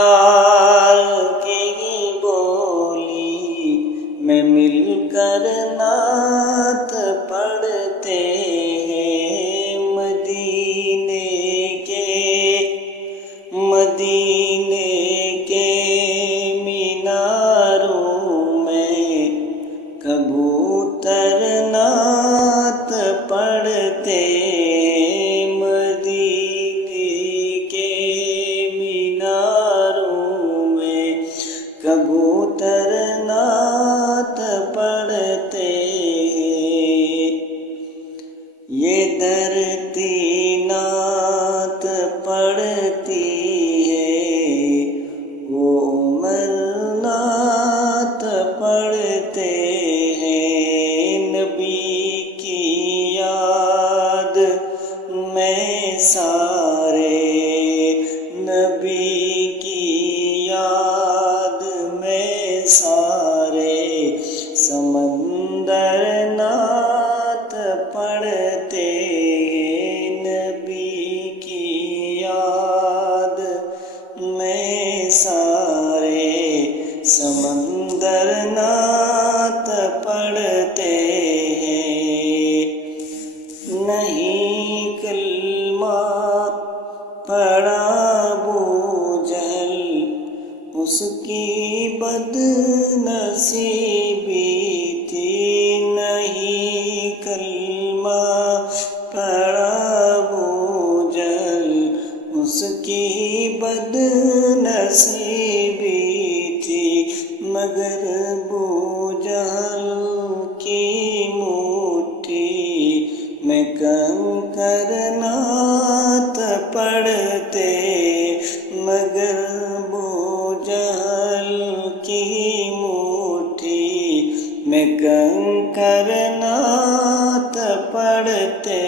یار کی بولی میں مل کر نعت پڑھتے ہیں، مدینے کے میناروں میں کبوتر نعت پڑھتے ہیں، مدینے کے میناروں میں کبوتر نعت پڑھتے ہیں۔ یہ دھرتی نعت پڑھتی ہے، وہ عمر نعت پڑھتے ہیں، نبی کی یاد میں سارے، نبی کی یاد میں سارے سمندر نعت پڑھتے ہیں، نبی کی یاد میں سارے سمندر نعت پڑھتے ہیں۔ نہیں کلمہ پڑھا ابو جہل، اس کی بد نصیبی تھی، نہیں کلمہ پڑھا ابو جہل، اس کی بد نصیبی تھی، مگر ابو جہل کی مٹھی میں کنکر نعت پڑھتے، مگر ابو جہل کی مٹھی میں کنکر نعت پڑھتے